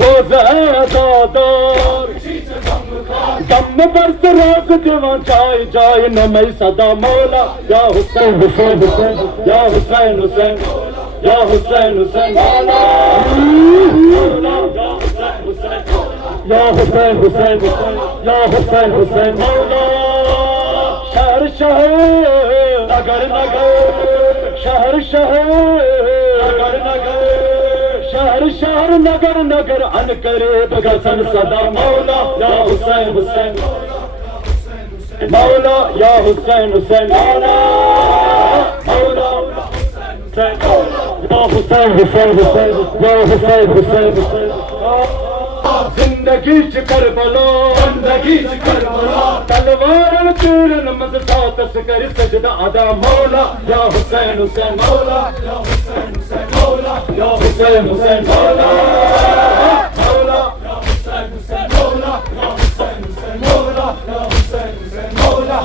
روز ہے عزادار غم برس راز دیوان جائے جائے نمی صدا مولا یا حسین حسین حسین یا حسین حسین یا حسین حسین مولا یا حسین حسین یا حسین حسین مولا شہر شہر نگر نگر شہر شہر نگر نگر شہر شہر نگر نگر ان کرے بگسن صدا مولا یا حسین حسین مولا یا حسین حسین مولا مولا یا حسین حسین حسین یا حسین حسین حسین زندگی چ کربلا زندگی چ کربلا تلوار تیر نماز ساتھ کر سجدہ ادا مولا یا حسین حسین مولا یا حسین حسین مولا یا حسین حسین مولا مولا یا حسین حسین مولا یا حسین حسین مولا یا حسین حسین مولا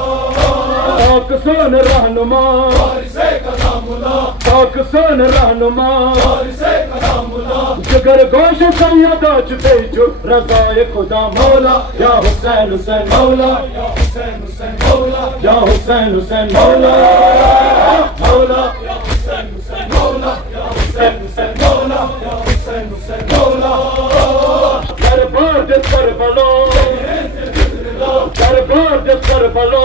پاکستان رہنما پاکستان رہنما جگر گوش سیدہ چتے جو رضائے خدا مولا یا حسین حسین مولا یا حسین حسین مولا یا حسین حسین مولا مولا یا حسین حسین مولا یا حسین حسین مولا یا حسین حسین مولا دربار دے کربلا دربار دے کربلا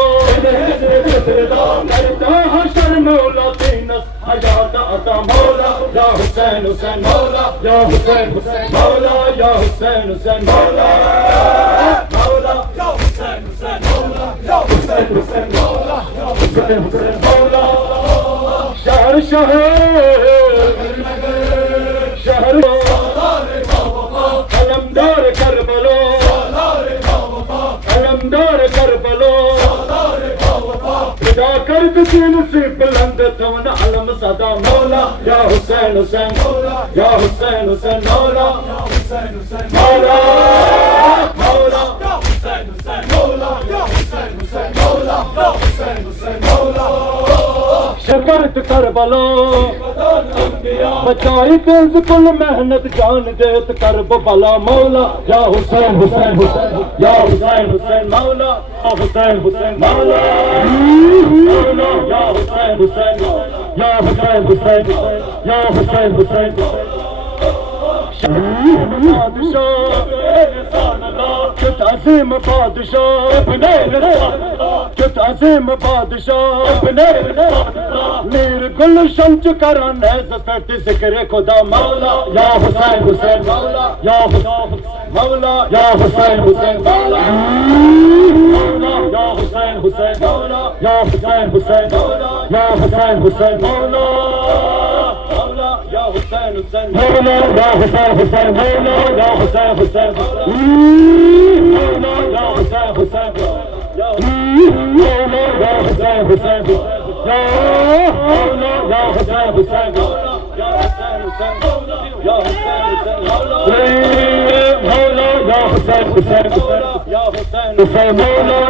دردا حشر مولا دینس حیات عطا مولا یا حسین حسین مولا یا حسین حسین مولا یا حسین حسین مولا مولا یا حسین حسین مولا یا حسین حسین مولا یا حسین حسین مولا شہر شہر شہر علمدار کربلا علمدار کربلا خدا کر دین سے بلند تون علم صدا مولا یا حسین حسین مولا یا حسین حسین مولا یا حسین حسین مولا مولا یا حسین حسین مولا یا حسین حسین مولا یا حسین حسین مولا شکرت کربلا بچائی کنز کل محنت جان دیت کرب بلا مولا یا حسین حسین حسین یا حسین حسین مولا یا حسین حسین مولا مولا یا حسین حسین یا حسین حسین یا حسین حسین بادشاہ کت عظیم بادشاہ کت عظیم بادشاہ میر گلشن چکران نیز فرد ذکر خدا مولا یا حسین حسین مولا یا حسین مولا یا حسین حسین مولا مولا یا حسین حسین مولا یا حسین حسین مولا یا حسین حسین مولا مولا یا حسین حسین مولا یا حسین حسین مولا یا حسین حسین مولا یا حسین حسین یا مولا یا حسین حسین یا مولا یا حسین حسین یا حسین حسین یا حسین حسین مولا یا حسین حسین یا حسین حسین مولا